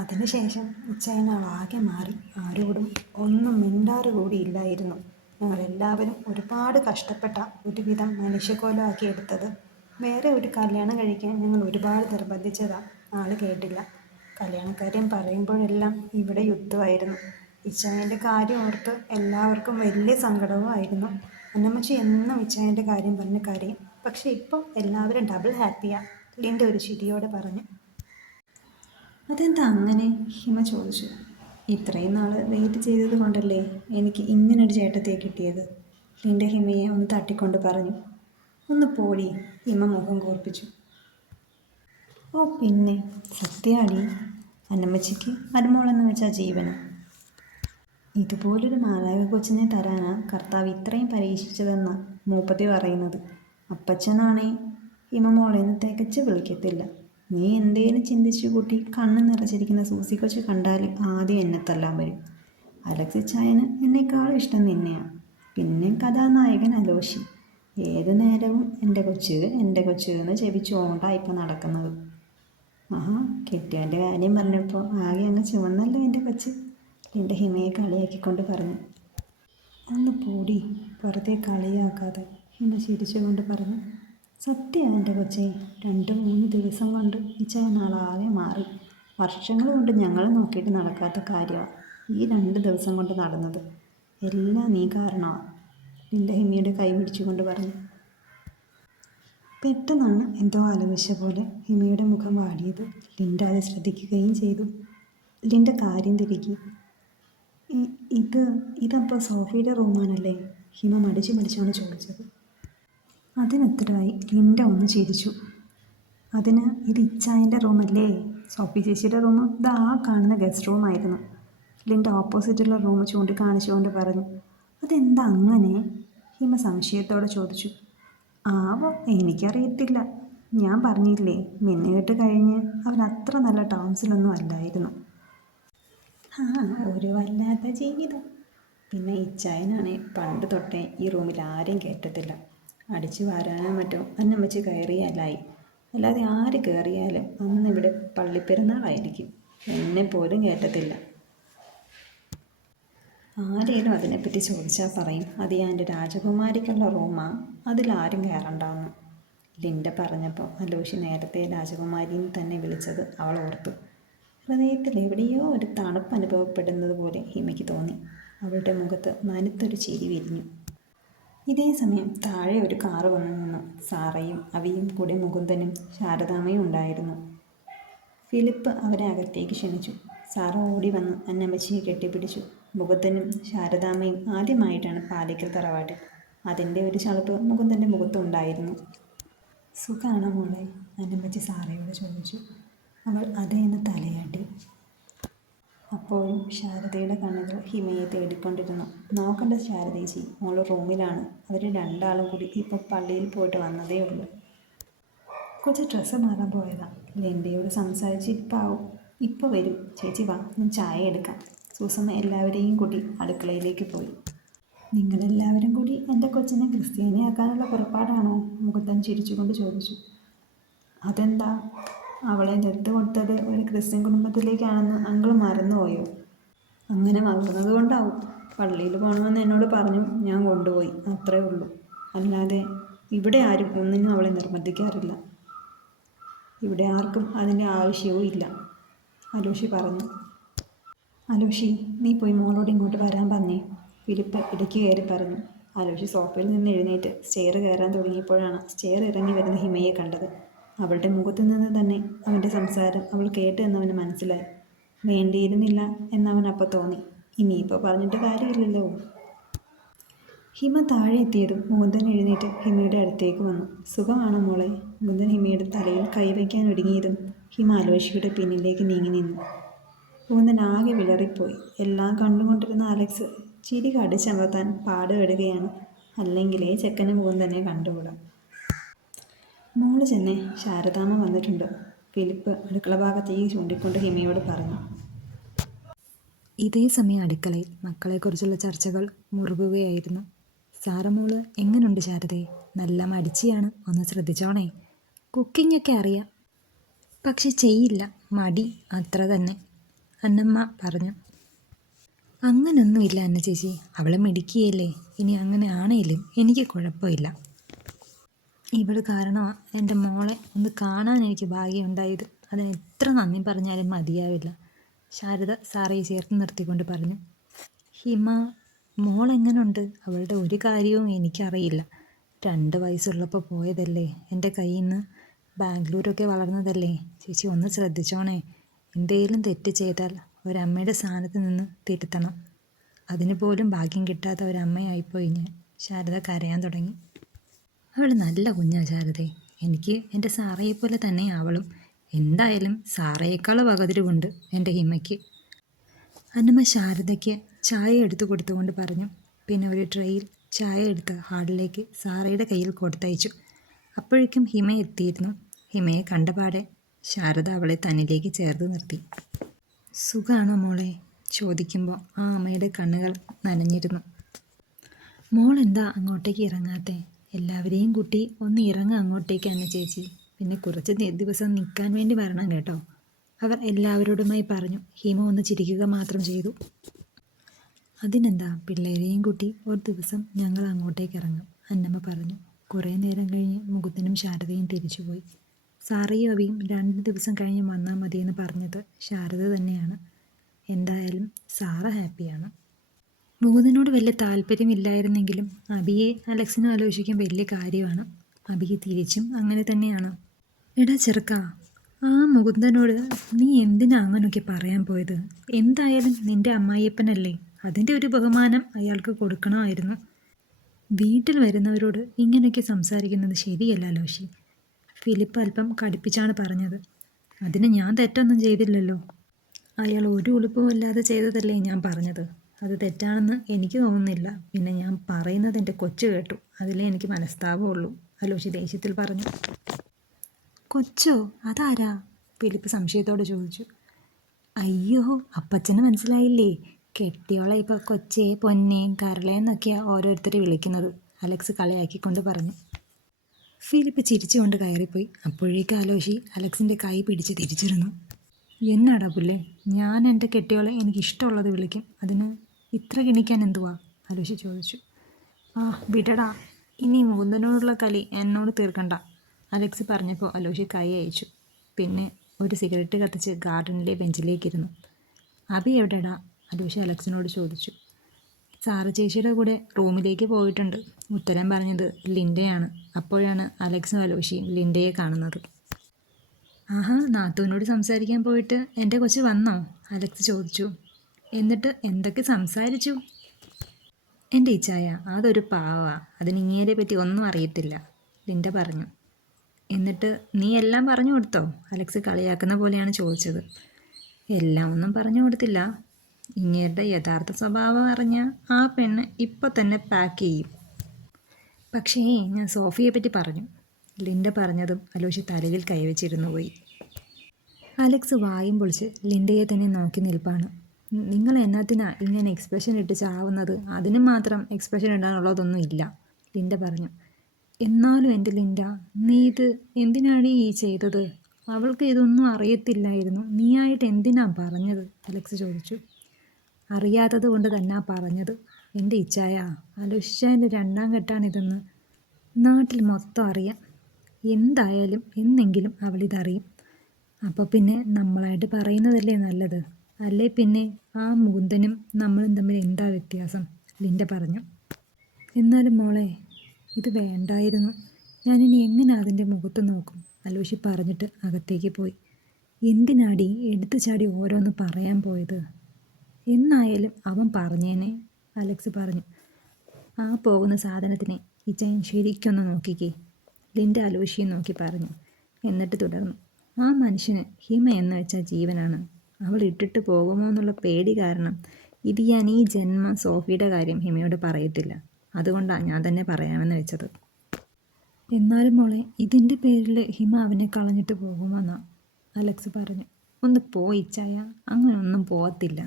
അതിനുശേഷം ഇച്ചായനാളാകെ മാറി. ആരോടും ഒന്നും മിണ്ടാറ് കൂടിയില്ലായിരുന്നു. ഞങ്ങളെല്ലാവരും ഒരുപാട് കഷ്ടപ്പെട്ട ഒരുവിധം മനുഷ്യക്കോലമാക്കി എടുത്തത്. വേറെ ഒരു കല്യാണം കഴിക്കാൻ ഞങ്ങൾ ഒരുപാട് നിർബന്ധിച്ചതാ. ആള് കേട്ടില്ല. കല്യാണക്കാര്യം പറയുമ്പോഴെല്ലാം ഇവിടെ യുദ്ധമായിരുന്നു. ഇച്ചായൻ്റെ കാര്യം ഓർത്ത് എല്ലാവർക്കും വലിയ സങ്കടവും ആയിരുന്നു. അന്നമ്മച്ചി എന്നും ഇച്ചായൻ്റെ കാര്യം പറഞ്ഞ് കരയും. പക്ഷെ ഇപ്പോൾ എല്ലാവരും ഡബിൾ ഹാപ്പിയാ, ലിൻ്റെ ഒരു ചിരിയോടെ പറഞ്ഞു. അതെന്താ അങ്ങനെ? ഹിമ ചോദിച്ചു. ഇത്രയും നാൾ വെയിറ്റ് ചെയ്തത് കൊണ്ടല്ലേ എനിക്ക് ഇങ്ങനൊരു ചേട്ടത്തിയെ കിട്ടിയത്. ലിൻ്റെ ഹിമയെ ഒന്ന് തട്ടിക്കൊണ്ട് പറഞ്ഞു. ഒന്ന് പോടി, ഹിമ മുഖം കോർപ്പിച്ചു. ഓ പിന്നെ സത്യാടി, അന്നമ്മച്ചിക്ക് മരുമോളെന്ന് വെച്ചാൽ ജീവനം. ഇതുപോലൊരു മാലാക കൊച്ചിനെ തരാനാ കർത്താവ് ഇത്രയും പരീക്ഷിച്ചതെന്നാ മൂപ്പത്തി പറയുന്നത്. അപ്പച്ചനാണേ ഹിമ മോളേന്ന് തികച്ച് വിളിക്കത്തില്ല. നീ എന്തേലും ചിന്തിച്ചു കൂട്ടി കണ്ണ് നിറച്ചിരിക്കുന്ന സൂസി കൊച്ച് കണ്ടാൽ ആദ്യം എന്നെ തല്ലാൻ വരും. അലക്സിച്ചായന് എന്നെക്കാളും ഇഷ്ടം നിന്നെയാണ്. പിന്നെ കഥാനായകൻ അലോഷി. ഏതു നേരവും എൻ്റെ കൊച്ച് എന്ന് ചെവിച്ചോണ്ടാ ഇപ്പം നടക്കുന്നത്. ആഹാ, കെട്ടിയവൻ്റെ കാര്യം പറഞ്ഞപ്പോൾ ആകെ അങ്ങ് ചുവന്നല്ലോ എൻ്റെ കൊച്ച്, എൻ്റെ ഹിമയെ കളിയാക്കിക്കൊണ്ട് പറഞ്ഞു. ഒന്ന് പൂടി, വെറുതെ കളിയാക്കാതെ, ഹിമ ചിരിച്ചുകൊണ്ട് പറഞ്ഞു. സത്യമാണ് എൻ്റെ കൊച്ചേ, 2-3 ദിവസം കൊണ്ട് ഇച്ചായനാളാകെ മാറി. വർഷങ്ങൾ കൊണ്ട് ഞങ്ങൾ നോക്കിയിട്ട് നടക്കാത്ത കാര്യമാണ് ഈ 2 ദിവസം കൊണ്ട് നടന്നത്. എല്ലാം നീ കാരണമാണ്, നിൻ്റെ ഹിമയുടെ കൈ പിടിച്ചുകൊണ്ട് പറഞ്ഞു. പെട്ടെന്നാണ് എന്തോ ആലോചിച്ച പോലെ ഹിമയുടെ മുഖം വാടിയത്. ലിൻഡ അത് ശ്രദ്ധിക്കുകയും ചെയ്തു. ലിൻഡ കാര്യം തിരികെ. ഇതപ്പോൾ സോഫിയുടെ റൂമാണല്ലേ? ഹിമ മടിച്ചുകൊണ്ട് ചോദിച്ചത്. അതിനുത്തരവായി ലിൻഡ ഒന്ന് ചിരിച്ചു. അതിന് ഇത് ഇച്ചായൻ്റെ റൂമല്ലേ? സോഫി ചേച്ചിയുടെ റൂം ഇതാ കാണുന്ന ഗസ്റ്റ് റൂമായിരുന്നു. ലിൻഡ ഓപ്പോസിറ്റുള്ള റൂം ചൂണ്ടിക്കാണിച്ചുകൊണ്ട് പറഞ്ഞു. അതെന്താ അങ്ങനെ? ഹിമ സംശയത്തോടെ ചോദിച്ചു. ആവോ, എനിക്കറിയത്തില്ല. ഞാൻ പറഞ്ഞില്ലേ, മിന്നുകെട്ട് കഴിഞ്ഞ് അവരത്ര നല്ല ടേംസിലൊന്നും അല്ലായിരുന്നു. ഒരു വല്ലാത്ത ജീവിതം. പിന്നെ ഇച്ചായനാണേ പണ്ട് തൊട്ടേ ഈ റൂമിൽ ആരെയും കയറ്റത്തില്ല. അടിച്ചു വാരാനോ മറ്റോ അന്നമ്മച്ചി കയറിയാലായി. അല്ലാതെ ആര് കയറിയാലും അന്നിവിടെ പള്ളിപ്പെരുന്നാളായിരിക്കും. എന്നെ പോലും കയറ്റത്തില്ല. ആരേലും അതിനെപ്പറ്റി ചോദിച്ചാൽ പറയും അത് ഞാൻ എൻ്റെ രാജകുമാരിക്കുള്ള റൂമാണ്, അതിലാരും കയറണ്ടാന്ന്. ലിൻഡ പറഞ്ഞപ്പോൾ അലോഷി നേരത്തെ രാജകുമാരിന്ന് തന്നെ വിളിച്ചത് അവൾ ഓർത്തു. ഹൃദയത്തിൽ എവിടെയോ ഒരു തണുപ്പ് അനുഭവപ്പെടുന്നത് പോലെ ഹിമയ്ക്ക് തോന്നി. അവളുടെ മുഖത്ത് നനുത്തൊരു ചിരി വിരിഞ്ഞു. ഇതേ സമയം താഴെ ഒരു കാറ് വന്നു നിന്നു. സാറയും അവിയും കൂടെ മുകുന്ദനും ശാരദാമ്മയും ഉണ്ടായിരുന്നു. ഫിലിപ്പ് അവരെ അകത്തേക്ക് ക്ഷണിച്ചു. സാറ ഓടി വന്ന് അന്നമ്മച്ചിയെ കെട്ടിപ്പിടിച്ചു. മുകുന്ദനും ശാരദാമ്മയും ആദ്യമായിട്ടാണ് പാലിക്കൽ തറവാട്ടിൽ. അതിൻ്റെ ഒരു ചളുപ്പ് മുകുന്ദൻ്റെ മുഖത്തുണ്ടായിരുന്നു. സുഖാണോ മോളെ? അന്നമ്മച്ചി സാറയോട് ചോദിച്ചു. അവൾ അതേന്ന് തലയാട്ടി. അപ്പോഴും ശാരദയുടെ കണ്ണുകൾ ഹിമയെ തേടിക്കൊണ്ടിരുന്നു. നോക്കണ്ട ശാരദേച്ചി, മോള് റൂമിലാണ്. അവർ 2 ആളും കൂടി ഇപ്പോൾ പള്ളിയിൽ പോയിട്ട് വന്നതേ ഉള്ളൂ. കൊച്ചു ഡ്രസ്സ് മാറാൻ പോയതാ. ലെൻഡയോട് സംസാരിച്ച് ഇപ്പോൾ വരും. ചേച്ചി വാ, ഞാൻ ചായ എടുക്കാം. സൂസമ്മ എല്ലാവരെയും കൂടി അടുക്കളയിലേക്ക് പോയി. നിങ്ങളെല്ലാവരും കൂടി എൻ്റെ കൊച്ചിനെ ക്രിസ്ത്യാനിയാക്കാനുള്ള പുറപ്പാടാണോ? മുകുന്ദൻ ചിരിച്ചുകൊണ്ട് ചോദിച്ചു. അതെന്താ, അവളെ ദത്ത് കൊടുത്തത് ഒരു ക്രിസ്ത്യൻ കുടുംബത്തിലേക്കാണെന്ന് അങ്കിൾ മറന്നുപോയോ? അങ്ങനെ വളർന്നത് കൊണ്ടാവും. പള്ളിയിൽ പോകണമെന്ന് എന്നോട് പറഞ്ഞു, ഞാൻ കൊണ്ടുപോയി, അത്രേ ഉള്ളൂ. അല്ലാതെ ഇവിടെ ആരും ഒന്നിനും അവളെ നിർബന്ധിക്കാറില്ല. ഇവിടെ ആർക്കും അതിൻ്റെ ആവശ്യവും ഇല്ല, അലോഷി പറഞ്ഞു. അലോഷി, നീ പോയി മോളോട് ഇങ്ങോട്ട് വരാൻ പറഞ്ഞേ, ഫിലിപ്പ് ഇടയ്ക്ക് കയറി പറഞ്ഞു. അലോഷി സോഫയിൽ നിന്ന് എഴുന്നേറ്റ് സ്റ്റെയർ കയറാൻ തുടങ്ങിയപ്പോഴാണ് സ്റ്റെയർ ഇറങ്ങി വരുന്ന ഹിമയെ കണ്ടത്. അവളുടെ മുഖത്തു നിന്ന് തന്നെ അവൻ്റെ സംസാരം അവൾ കേട്ട് എന്നവന് മനസ്സിലായി. വേണ്ടിയിരുന്നില്ല എന്നവൻ അപ്പോൾ തോന്നി. ഇനിയിപ്പോൾ പറഞ്ഞിട്ട് കാര്യമില്ലല്ലോ. ഹിമ താഴെ എത്തിയതും മുകുന്ദൻ എഴുന്നേറ്റ് ഹിമയുടെ അടുത്തേക്ക് വന്നു. സുഖമാണോ മോളെ? മുകുന്ദൻ ഹിമയുടെ തലയിൽ കൈവയ്ക്കാൻ ഒരുങ്ങിയതും ഹിമ അലോഷിയുടെ പിന്നിലേക്ക് നീങ്ങി നിന്നു. മുകുന്ദൻ ആകെ വിളറിപ്പോയി. എല്ലാം കണ്ടുകൊണ്ടിരുന്ന അലക്സ് ചിരി കടിച്ചമർത്താൻ പാടുപെടുകയാണ്. അല്ലെങ്കിലേ ചെക്കന് മുകുന്ദനെ കണ്ടുകൂടാ. മോള് ചെന്നേ, ശാരദാമ്മ വന്നിട്ടുണ്ട്, ഫിലിപ്പ് അടുക്കള ഭാഗത്തേക്ക് ചൂണ്ടിക്കൊണ്ട് ഹിമയോട് പറഞ്ഞു. ഇതേ സമയം അടുക്കളയിൽ മക്കളെക്കുറിച്ചുള്ള ചർച്ചകൾ മുറുകുകയായിരുന്നു. സാറമോള് എങ്ങനുണ്ട് ശാരദേ? നല്ല മടിച്ചിയാണ്, ഒന്ന് ശ്രദ്ധിച്ചോണേ. കുക്കിംഗ് ഒക്കെ അറിയാം, പക്ഷെ ചെയ്യില്ല, മടി അത്ര തന്നെ. അന്നമ്മ പറഞ്ഞു. അങ്ങനൊന്നുമില്ല അന്ന ചേച്ചി, അവളെ മിടുക്കിയല്ലേ. ഇനി അങ്ങനെ ആണേലും എനിക്ക് കുഴപ്പമില്ല. ഇവൾ കാരണമാണ് എൻ്റെ മോളെ ഒന്ന് കാണാൻ എനിക്ക് ഭാഗ്യമുണ്ടായത്. അതിന് എത്ര നന്ദി പറഞ്ഞാലും മതിയാവില്ല. ശാരദ സാറയെ ചേർത്ത് നിർത്തിക്കൊണ്ട് പറഞ്ഞു. ഹിമ മോളെങ്ങനുണ്ട്? അവളുടെ ഒരു കാര്യവും എനിക്കറിയില്ല. 2 വയസ്സുള്ളപ്പോൾ പോയതല്ലേ. എൻ്റെ കയ്യിൽ നിന്ന് ബാംഗ്ലൂരൊക്കെ വളർന്നതല്ലേ. ചേച്ചി ഒന്ന് ശ്രദ്ധിച്ചോണേ. എന്തേലും തെറ്റ് ചെയ്താൽ ഒരമ്മയുടെ സ്ഥാനത്ത് നിന്ന് തിരുത്തണം. അതിന് പോലും ഭാഗ്യം കിട്ടാത്ത ഒരമ്മയായിപ്പോയി ഞാൻ. ശാരദ കരയാൻ തുടങ്ങി. അവൾ നല്ല കുഞ്ഞാ ശാരദേ. എനിക്ക് എൻ്റെ സാറയെപ്പോലെ തന്നെ അവളും. എന്തായാലും സാറയേക്കാൾ വകതിരിവുണ്ട് എൻ്റെ ഹിമയ്ക്ക്. അന്നമ്മ ശാരദയ്ക്ക് ചായ എടുത്തു കൊടുത്തുകൊണ്ട് പറഞ്ഞു. പിന്നെ ഒരു ട്രെയിൽ ചായ എടുത്ത് ഹാളിലേക്ക് സാറയുടെ കയ്യിൽ കൊടുത്തയച്ചു. അപ്പോഴേക്കും ഹിമ എത്തിയിരുന്നു. ഹിമയെ കണ്ടപാടെ ശാരദ അവളെ തന്നിലേക്ക് ചേർത്ത് നിർത്തി. സുഖാണോ മോളെ? ചോദിക്കുമ്പോൾ ആ അമ്മയുടെ കണ്ണുകൾ നനഞ്ഞിരുന്നു. മോൾ എന്താ അങ്ങോട്ടേക്ക് ഇറങ്ങാത്തെ? എല്ലാവരെയും കൂട്ടി ഒന്ന് ഇറങ്ങുക അങ്ങോട്ടേക്ക് അന്ന ചേച്ചി. പിന്നെ കുറച്ച് ദിവസം നിൽക്കാൻ വേണ്ടി വരണം കേട്ടോ, അവർ എല്ലാവരോടുമായി പറഞ്ഞു. ഹിമ ഒന്ന് ചിരിക്കുക മാത്രം ചെയ്തു. അതിനെന്താ, പിള്ളേരെയും കൂട്ടി ഒരു ദിവസം ഞങ്ങൾ അങ്ങോട്ടേക്ക് ഇറങ്ങും, അന്നമ്മ പറഞ്ഞു. കുറേ നേരം കഴിഞ്ഞ് മുകുന്ദനും ശാരദയും തിരിച്ചുപോയി. സാറയും അവിയും 2 ദിവസം കഴിഞ്ഞ് വന്നാൽ മതിയെന്ന് പറഞ്ഞത് ശാരദ തന്നെയാണ്. എന്തായാലും സാറ ഹാപ്പിയാണ്. മുകുന്ദനോട് വലിയ താല്പര്യമില്ലായിരുന്നെങ്കിലും അബിയെ അലക്സിനെ ആലോചിക്കാൻ വലിയ കാര്യമാണ്. അബിക്ക് തിരിച്ചും അങ്ങനെ തന്നെയാണ്. എടാ ചെറുക്കാ, ആ മുകുന്ദനോട് നീ എന്തിനാ അങ്ങനെയൊക്കെ പറയാൻ പോയത്? എന്തായാലും നിന്റെ അമ്മായിയപ്പനല്ലേ, അതിൻ്റെ ഒരു ബഹുമാനം അയാൾക്ക് കൊടുക്കണമായിരുന്നു. വീട്ടിൽ വരുന്നവരോട് ഇങ്ങനെയൊക്കെ സംസാരിക്കുന്നത് ശരിയല്ല ലോഷി. ഫിലിപ്പ് അല്പം കടുപ്പിച്ചാണ് പറഞ്ഞത്. അതിന് ഞാൻ തെറ്റൊന്നും ചെയ്തില്ലല്ലോ. അയാൾ ഒരു ഉളുപ്പുമില്ലാതെ ചെയ്തതല്ലേ ഞാൻ പറഞ്ഞത്. അത് തെറ്റാണെന്ന് എനിക്ക് തോന്നുന്നില്ല. പിന്നെ ഞാൻ പറയുന്നത് എൻ്റെ കൊച്ചു കേട്ടു, അതിലേ എനിക്ക് മനസ്താപമുള്ളൂ, അലോഷി ദേഷ്യത്തിൽ പറഞ്ഞു. കൊച്ചോ? അതാരാ? ഫിലിപ്പ് സംശയത്തോടെ ചോദിച്ചു. അയ്യോ, അപ്പച്ചന് മനസ്സിലായില്ലേ? കെട്ടിയോളെ ഇപ്പോൾ കൊച്ചേ, പൊന്നേ, കരളേന്നൊക്കെയാണ് ഓരോരുത്തരെ വിളിക്കുന്നത്, അലക്സ് കളിയാക്കിക്കൊണ്ട് പറഞ്ഞു. ഫിലിപ്പ് ചിരിച്ചുകൊണ്ട് കയറിപ്പോയി. അപ്പോഴേക്കും അലോഷി അലക്സിൻ്റെ കൈ പിടിച്ച് തിരിച്ചിരുന്നു. എന്നാടാ പുല്ലേ, ഞാൻ എൻ്റെ കെട്ടിയോളെ എനിക്കിഷ്ടമുള്ളത് വിളിക്കും, അതിന് ഇത്ര കിണിക്കാൻ എന്തുവാ? അലോഷി ചോദിച്ചു. ആ വിടടാ, ഇനി മുകുന്ദനോടുള്ള കളി എന്നോട് തീർക്കണ്ട, അലക്സ് പറഞ്ഞപ്പോൾ അലോഷി കൈ അയച്ചു. പിന്നെ ഒരു സിഗരറ്റ് കത്തിച്ച് ഗാർഡനിലെ ബെഞ്ചിലേക്കിരുന്നു. അബി എവിടെടാ? അലോഷി അലക്സിനോട് ചോദിച്ചു. സാറ് ചേച്ചിയുടെ കൂടെ റൂമിലേക്ക് പോയിട്ടുണ്ട്, ഉത്തരം പറഞ്ഞത് ലിൻഡയാണ്. അപ്പോഴാണ് അലക്സും അലോഷിയും ലിൻഡയെ കാണുന്നത്. ആഹാ, നാത്തൂനോട് സംസാരിക്കാൻ പോയിട്ട് എൻ്റെ കൊച്ച് വന്നോ? അലക്സ് ചോദിച്ചു. എന്നിട്ട് എന്തൊക്കെ സംസാരിച്ചു? എൻ്റെ ഇച്ചായ അതൊരു പാവാ, അതിന് ഇങ്ങേരെ പറ്റി ഒന്നും അറിയത്തില്ല, ലിൻഡ പറഞ്ഞു. എന്നിട്ട് നീ എല്ലാം പറഞ്ഞു കൊടുത്തോ? അലക്സ് കളിയാക്കുന്ന പോലെയാണ് ചോദിച്ചത്. എല്ലാം ഒന്നും പറഞ്ഞു കൊടുത്തില്ല. ഇങ്ങേരുടെ യഥാർത്ഥ സ്വഭാവം അറിഞ്ഞ ആ പെണ്ണ് ഇപ്പോൾ തന്നെ പാക്ക് ചെയ്യും. പക്ഷേ ഞാൻ സോഫിയെ പറ്റി പറഞ്ഞു, ലിൻഡ പറഞ്ഞതും അലോഷി തലയിൽ കൈവച്ചിരുന്നു പോയി. അലക്സ് വായും പൊളിച്ച് ലിൻഡയെ തന്നെ നോക്കി നിൽപ്പാണ്. നിങ്ങൾ എന്നാത്തിനാ ഇങ്ങനെ എക്സ്പ്രഷൻ ഇട്ട് ചാവുന്നത്? അതിന് മാത്രം എക്സ്പ്രഷൻ ഇടാനുള്ളതൊന്നും ഇല്ല, ലിൻഡ പറഞ്ഞു. എന്നാലും എൻ്റെ ലിൻഡ, നീ ഇത് എന്തിനാണ് ഈ ചെയ്തത്? അവൾക്ക് ഇതൊന്നും അറിയത്തില്ലായിരുന്നു, നീയായിട്ട് എന്തിനാ പറഞ്ഞത്? അലക്സ് ചോദിച്ചു. അറിയാത്തത് കൊണ്ട് തന്നെ പറഞ്ഞത് എൻ്റെ ഇച്ചായ. അലോഷിച്ചതിൻ്റെ 2ാം കെട്ടാണിതെന്ന് നാട്ടിൽ മൊത്തം അറിയാം. എന്തായാലും എന്നെങ്കിലും അവളിതറിയും. അപ്പോൾ പിന്നെ നമ്മളായിട്ട് പറയുന്നതല്ലേ നല്ലത്. അല്ലേ പിന്നെ ആ മുകുന്ദനും നമ്മളും തമ്മിൽ എന്താ വ്യത്യാസം? ലിൻഡ പറഞ്ഞു. എന്നാലും മോളെ, ഇത് വേണ്ടായിരുന്നു. ഞാനിനി എങ്ങനെ അതിൻ്റെ മുഖത്ത് നോക്കും? അലോഷി പറഞ്ഞിട്ട് അകത്തേക്ക് പോയി. എന്തിനാടി എടുത്തു ചാടി ഓരോന്ന് പറയാൻ പോയത്? എന്നായാലും അവൻ പറഞ്ഞേനെ, അലക്സ് പറഞ്ഞു. ആ പോകുന്ന സാധനത്തിനെ ഇച്ചയൻ ശരിക്കൊന്ന് നോക്കിക്കേ, ലിൻഡ അലോഷിയെ നോക്കി പറഞ്ഞു. എന്നിട്ട് തുടർന്നു. ആ മനുഷ്യന് ഹിമ എന്ന് വെച്ചാൽ ജീവനാണ്. അവൾ ഇട്ടിട്ട് പോകുമോ എന്നുള്ള പേടി കാരണം ഇത് ഞാൻ ഈ ജന്മം സോഫിയുടെ കാര്യം ഹിമയോട് പറയത്തില്ല. അതുകൊണ്ടാണ് ഞാൻ തന്നെ പറയാമെന്ന് വെച്ചത്. എന്നാലും മോളെ, ഇതിൻ്റെ പേരിൽ ഹിമ അവനെ കളഞ്ഞിട്ട് പോകുമെന്നാ, അലക്സ് പറഞ്ഞു. ഒന്ന് പോയിച്ചായ, അങ്ങനൊന്നും പോകത്തില്ല.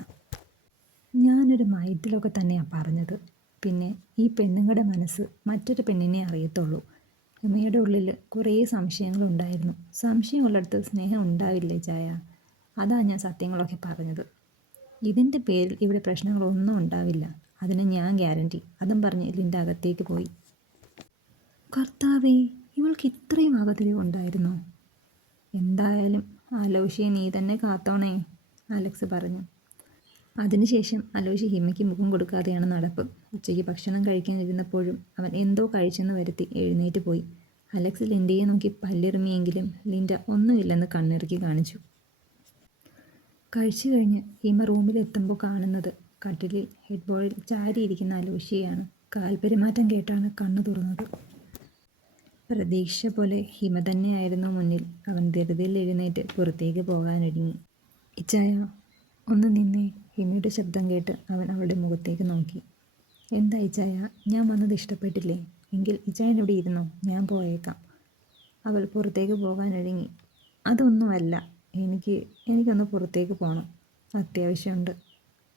ഞാനൊരു മൈൻഡിലൊക്കെ തന്നെയാണ് പറഞ്ഞത്. പിന്നെ ഈ പെണ്ണുങ്ങളുടെ മനസ്സ് മറ്റൊരു പെണ്ണിനെ അറിയത്തുള്ളൂ. ഹിമയുടെ ഉള്ളിൽ കുറേ സംശയങ്ങളുണ്ടായിരുന്നു. സംശയമുള്ളിടത്ത് സ്നേഹം ഉണ്ടാവില്ലേ ചായ? അതാ ഞാൻ സത്യങ്ങളൊക്കെ പറഞ്ഞത്. ഇതിൻ്റെ പേരിൽ ഇവിടെ പ്രശ്നങ്ങളൊന്നും ഉണ്ടാവില്ല, അതിന് ഞാൻ ഗ്യാരണ്ടി. അതും പറഞ്ഞ് ലിൻഡ അകത്തേക്ക് പോയി. കർത്താവേ, ഇവൾക്ക് ഇത്രയും വകതിരിവുണ്ടായിരുന്നോ? എന്തായാലും അലോഷിയെ നീ തന്നെ കാത്തോണേ, അലക്സ് പറഞ്ഞു. അതിനുശേഷം അലോഷി ഹിമയ്ക്ക് മുഖം കൊടുക്കാതെയാണ് നടപ്പ്. ഉച്ചയ്ക്ക് ഭക്ഷണം കഴിക്കാനിരുന്നപ്പോഴും അവൻ എന്തോ കഴിച്ചെന്ന് വരുത്തി എഴുന്നേറ്റ് പോയി. അലക്സ് ലിൻഡയെ നോക്കി പല്ലിറുമിയെങ്കിലും ലിൻഡ ഒന്നുമില്ലെന്ന് കണ്ണിറുക്കി കാണിച്ചു. കഴിച്ചു കഴിഞ്ഞ് ഹിമ റൂമിലെത്തുമ്പോൾ കാണുന്നത് കട്ടിലിൽ ഹെഡ് ബോർഡിൽ ചാരിയിരിക്കുന്ന അലോഷിയെയാണ്. കാൽപെരുമാറ്റം കേട്ടാണ് കണ്ണു തുറന്നത്. പ്രതീക്ഷ പോലെ ഹിമ തന്നെയായിരുന്നു മുന്നിൽ. അവൻ ധൃതിയിൽ എഴുന്നേറ്റ് പുറത്തേക്ക് പോകാനൊരുങ്ങി. ഇച്ചായ, ഒന്ന് നിന്നേ. ഹിമയുടെ ശബ്ദം കേട്ട് അവൻ അവളുടെ മുഖത്തേക്ക് നോക്കി. എന്താ ഇച്ചായ, ഞാൻ വന്നത് ഇഷ്ടപ്പെട്ടില്ലേ? എങ്കിൽ ഇച്ചായൻ ഇവിടെ ഇരുന്നോ, ഞാൻ പോയേക്കാം. അവൾ പുറത്തേക്ക് പോകാനൊരുങ്ങി. അതൊന്നുമല്ല, എനിക്കൊന്ന് പുറത്തേക്ക് പോകണം, അത്യാവശ്യമുണ്ട്.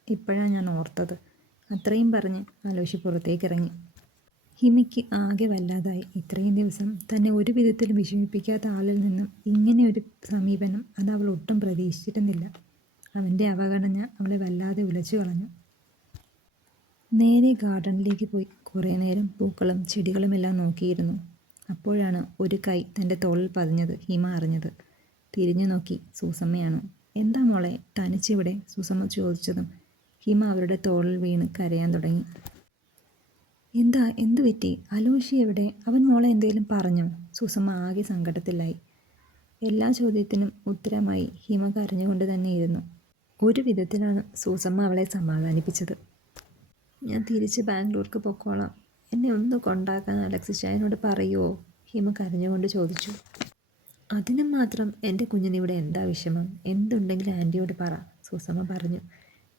ഇപ്പോഴാണ് ഞാൻ ഓർത്തത്. അത്രയും പറഞ്ഞ് അലോഷി പുറത്തേക്ക് ഇറങ്ങി. ഹിമയ്ക്ക് ആകെ വല്ലാതായി. ഇത്രയും ദിവസം തന്നെ ഒരു വിധത്തിലും വിഷമിപ്പിക്കാത്ത ആളിൽ നിന്നും ഇങ്ങനെ ഒരു സമീപനം അത് അവൾ ഒട്ടും പ്രതീക്ഷിച്ചിരുന്നില്ല. അവൻ്റെ അവഗണന അവളെ വല്ലാതെ ഉലച്ചു കളഞ്ഞു. നേരെ ഗാർഡനിലേക്ക് പോയി കുറേ നേരം പൂക്കളും ചെടികളുമെല്ലാം നോക്കിയിരുന്നു. അപ്പോഴാണ് ഒരു കൈ തൻ്റെ തോളിൽ പതിഞ്ഞത് ഹിമ അറിഞ്ഞത്. തിരിഞ്ഞു നോക്കി, സൂസമ്മയാണ്. എന്താ മോളെ തനിച്ചിവിടെ? സൂസമ്മ ചോദിച്ചതും ഹിമ അവരുടെ തോളിൽ വീണ് കരയാൻ തുടങ്ങി. എന്തു പറ്റി? അലോഷി എവിടെ? അവൻ മോളെ എന്തെങ്കിലും പറഞ്ഞോ? സൂസമ്മ ആകെ സങ്കടത്തിലായി. എല്ലാ ചോദ്യത്തിനും ഉത്തരമായി ഹിമ കരഞ്ഞുകൊണ്ട് തന്നെയിരുന്നു. ഒരു വിധത്തിലാണ് സൂസമ്മ അവളെ സമാധാനിപ്പിച്ചത്. ഞാൻ തിരിച്ച് ബാംഗ്ലൂർക്ക് പൊക്കോളാം, എന്നെ ഒന്ന് കൊണ്ടാക്കാൻ അലക്സ് ചായനോട് പറയുമോ? ഹിമ കരഞ്ഞുകൊണ്ട് ചോദിച്ചു. അതിനും മാത്രം എൻ്റെ കുഞ്ഞിനിവിടെ എന്താ വിഷമം? എന്തുണ്ടെങ്കിലും ആൻറ്റിയോട് പറ, സൂസമ്മ പറഞ്ഞു.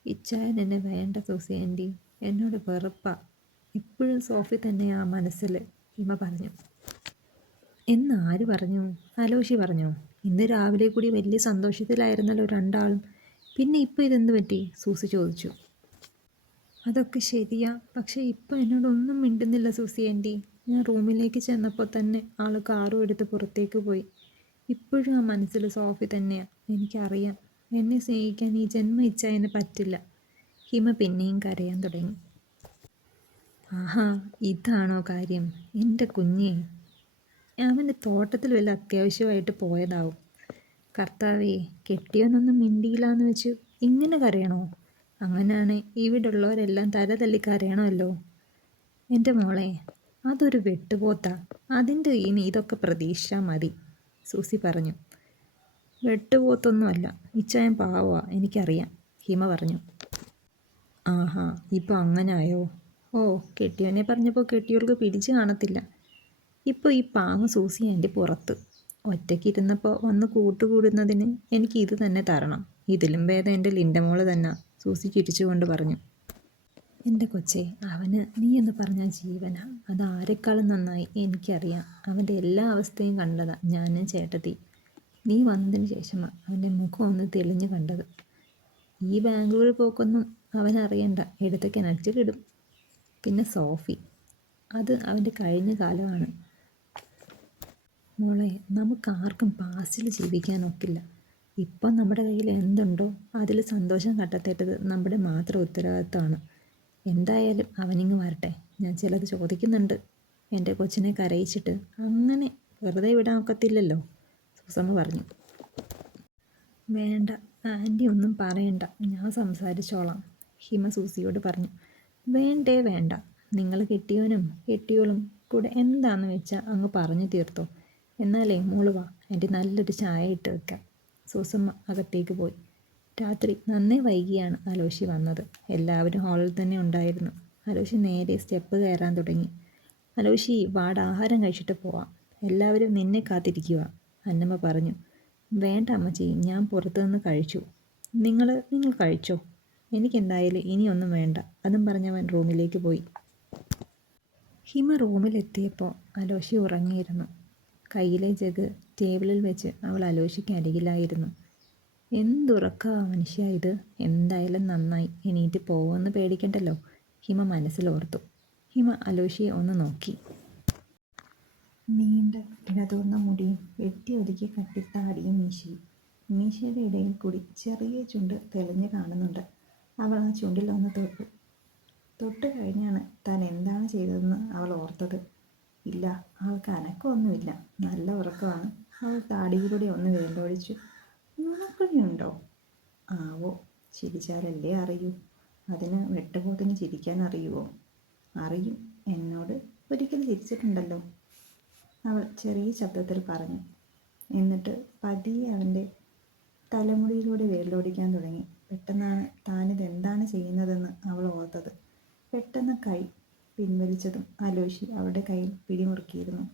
ഇച്ചായൻ എന്നെ വേണ്ട സൂസി ആൻറ്റി, എന്നോട് വെറുപ്പാ, ഇപ്പോഴും സോഫി തന്നെയാ മനസ്സിൽ, ഹിമ പറഞ്ഞു. എന്നാര് പറഞ്ഞു? അലോഷി പറഞ്ഞു. ഇന്ന് രാവിലെ കൂടി വലിയ സന്തോഷത്തിലായിരുന്നല്ലോ രണ്ടാളും. പിന്നെ ഇപ്പോൾ ഇതെന്ത് പറ്റി? സൂസി ചോദിച്ചു. അതൊക്കെ ശരിയാ, പക്ഷേ ഇപ്പോൾ എന്നോടൊന്നും മിണ്ടുന്നില്ല സൂസി ആൻറ്റി. ഞാൻ റൂമിലേക്ക് ചെന്നപ്പോൾ തന്നെ ആൾ കാറും എടുത്ത് പുറത്തേക്ക് പോയി. ഇപ്പോഴും ആ മനസ്സിൽ സോഫി തന്നെയാ. എനിക്കറിയാം, എന്നെ സ്നേഹിക്കാൻ ഈ ജന്മ ഇച്ഛായന് പറ്റില്ല. ഹിമ പിന്നെയും കരയാൻ തുടങ്ങി. ആഹാ, ഇതാണോ കാര്യം? എൻ്റെ കുഞ്ഞേ, അവൻ്റെ തോട്ടത്തിൽ വല്ല അത്യാവശ്യമായിട്ട് പോയതാവും. കർത്താവേ, കെട്ടിയവനൊന്നും മിണ്ടിയില്ലാന്ന് വെച്ച് ഇങ്ങനെ കരയണോ? അങ്ങനെയാണ് ഇവിടെയുള്ളവരെല്ലാം തല തല്ലി കരയണമല്ലോ. എൻ്റെ മോളെ, അതൊരു വെട്ടുപോത്താ, അതിൻ്റെ ഇനി ഇതൊക്കെ പ്രതീക്ഷിച്ചാൽ മതി, സൂസി പറഞ്ഞു. വെട്ടുപോത്തൊന്നുമല്ല, ഇച്ചായൻ പാവമാ, എനിക്കറിയാം, ഹിമ പറഞ്ഞു. ആഹാ, ഇപ്പോൾ അങ്ങനായോ? ഓ, കെട്ടിയവനെ പറഞ്ഞപ്പോൾ കെട്ടിയവർക്ക് പിടിച്ച് കാണത്തില്ല. ഇപ്പോൾ ഈ പാങ്ങ് സൂസി എൻ്റെ പുറത്ത്. ഒറ്റയ്ക്കിരുന്നപ്പോൾ വന്ന് കൂട്ടുകൂടുന്നതിന് എനിക്ക് ഇത് തന്നെ തരണം. ഇതിലും ഭേദം എൻ്റെ ലിൻഡമോള് തന്നെ, സൂസി ചിരിച്ചുകൊണ്ട് പറഞ്ഞു. എൻ്റെ കൊച്ചേ, അവന് നീ എന്ന് പറഞ്ഞാൽ ജീവനാ. അത് ആരെക്കാളും നന്നായി എനിക്കറിയാം. അവൻ്റെ എല്ലാ അവസ്ഥയും കണ്ടതാ ഞാനും ചേട്ടത്തി. നീ വന്നതിന് ശേഷമാണ് അവൻ്റെ മുഖം ഒന്ന് തെളിഞ്ഞു കണ്ടത്. ഈ ബാംഗ്ലൂർ പോക്കൊന്നും അവനറിയണ്ട, എടുത്ത കിണറ്റിലിടും. പിന്നെ സോഫി, അത് അവൻ്റെ കഴിഞ്ഞ കാലമാണ്. മോളെ, നമുക്കാർക്കും പാസ്റ്റിൽ ജീവിക്കാനൊക്കില്ല. ഇപ്പം നമ്മുടെ കയ്യിൽ എന്തുണ്ടോ അതിൽ സന്തോഷം കണ്ടെത്തേണ്ടത് നമ്മുടെ മാത്രം ഉത്തരവാദിത്തമാണ്. എന്തായാലും അവനിങ്ങ് വരട്ടെ, ഞാൻ ചിലത് ചോദിക്കുന്നുണ്ട്. എൻ്റെ കൊച്ചിനെ കരയിച്ചിട്ട് അങ്ങനെ വെറുതെ വിടാൻ ഒക്കത്തില്ലല്ലോ, സൂസമ്മ പറഞ്ഞു. വേണ്ട ആൻറ്റി, ഒന്നും പറയണ്ട, ഞാൻ സംസാരിച്ചോളാം, ഹിമ സൂസിയോട് പറഞ്ഞു. വേണ്ടേ വേണ്ട, നിങ്ങൾ കെട്ടിയവനും കെട്ടിയോളും കൂടെ എന്താണെന്ന് വെച്ചാൽ അങ്ങ് പറഞ്ഞു തീർത്തോ. എന്നാലേ മോള് വാ, എൻ്റെ നല്ലൊരു ചായ ഇട്ട് വെക്കാം. സൂസമ്മ അകത്തേക്ക് പോയി. രാത്രി നന്നേ വൈകിയാണ് അലോഷി വന്നത്. എല്ലാവരും ഹാളിൽ തന്നെ ഉണ്ടായിരുന്നു. അലോഷി നേരെ സ്റ്റെപ്പ് കയറാൻ തുടങ്ങി. അലോഷി, വാട്, ആഹാരം കഴിച്ചിട്ട് പോവാം, എല്ലാവരും നിന്നെ കാത്തിരിക്കുക, അന്നമ്മ പറഞ്ഞു. വേണ്ട അമ്മച്ചി, ഞാൻ പുറത്തുനിന്ന് കഴിച്ചു. നിങ്ങൾ കഴിച്ചോ, എനിക്കെന്തായാലും ഇനിയൊന്നും വേണ്ട, അതും പറഞ്ഞവൻ റൂമിലേക്ക് പോയി. ഹിമ റൂമിലെത്തിയപ്പോൾ അലോഷി ഉറങ്ങിയിരുന്നു. കയ്യിലെ ജഗ് ടേബിളിൽ വെച്ച് അവൾ അലോഷിക്ക് അരികിലായിരുന്നു. എന്തുറക്കാ മനുഷ്യ ഇത്. എന്തായാലും നന്നായി, എണീറ്റ് പോകുമെന്ന് പേടിക്കണ്ടല്ലോ, ഹിമ മനസ്സിലോർത്തു. ഹിമ അലോഷിയെ ഒന്ന് നോക്കി. നീണ്ട ഇടതൂർന്ന മുടിയും വെട്ടി ഒതുക്കി കട്ടിത്താടിയും മീശയുടെ ഇടയിൽ കൂടി ചെറിയ ചുണ്ട് തെളിഞ്ഞു കാണുന്നുണ്ട്. അവൾ ആ ചുണ്ടിൽ ഒന്ന് തൊട്ടു. തൊട്ട് കഴിഞ്ഞാണ് താൻ എന്താണ് ചെയ്തതെന്ന് അവൾ ഓർത്തത്. ഇല്ല, അവൾക്ക് അനക്കമൊന്നുമില്ല. നല്ല ഉറക്കമാണ്. അവൾ താടിയിലൂടെ ഒന്ന് വേണ്ടൊഴിച്ചു. നുണക്കുഴിയുണ്ടോ? ആവോ, ചിരിച്ചാലല്ലേ അറിയൂ. അതിന് വെട്ടുപോത്തിന് ചിരിക്കാൻ അറിയുമോ? അറിയും. എന്നോട് ഒരിക്കൽ ചിരിച്ചിട്ടുണ്ടല്ലോ, അവൾ ചെറിയ ശബ്ദത്തിൽ പറഞ്ഞു. എന്നിട്ട് പതിയെ അവൻ്റെ തലമുടിയിലൂടെ വേരിലോടിക്കാൻ തുടങ്ങി. പെട്ടെന്നാണ് താനിതെന്താണ് ചെയ്യുന്നതെന്ന് അവൾ ഓർത്തത്. പെട്ടെന്ന് കൈ പിൻവലിച്ചതും അലോഷി അവളുടെ കയ്യിൽ പിടിമുറുക്കിയിരുന്നു.